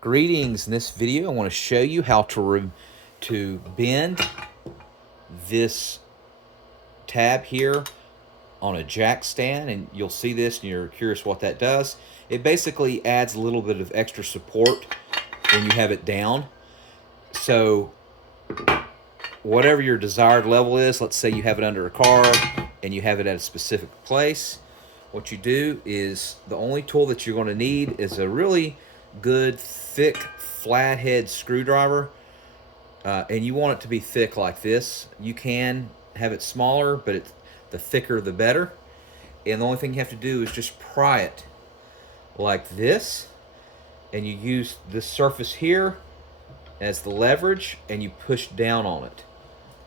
Greetings. In this video I want to show you how to bend this tab here on a jack stand, and you'll see this and you're curious what that does. It basically adds a little bit of extra support when you have it down. So whatever your desired level is, let's say you have it under a car and you have it at a specific place, what you do is the only tool that you're going to need is a really good thick flathead screwdriver, and you want it to be thick like this. You can have it smaller, but the thicker the better. And the only thing you have to do is just pry it like this, and you use this surface here as the leverage, and you push down on it.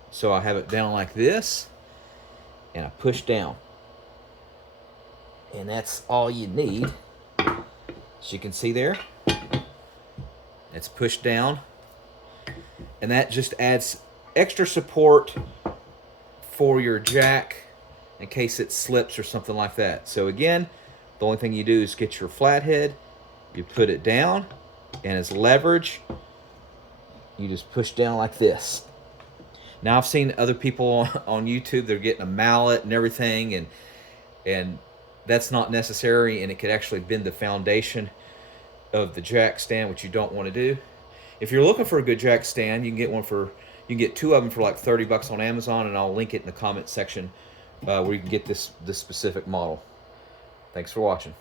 So I have it down like this, and I push down, and that's all you need. As you can see there, it's pushed down, and that just adds extra support for your jack in case it slips or something like that. So again, the only thing you do is get your flathead, you put it down, and as leverage, you just push down like this. Now I've seen other people on YouTube, they're getting a mallet and everything, and that's not necessary, and it could actually bend the foundation of the jack stand, which you don't want to do. If you're looking for a good jack stand, you can get two of them for like 30 bucks on Amazon, and I'll link it in the comment section where you can get this specific model. Thanks for watching.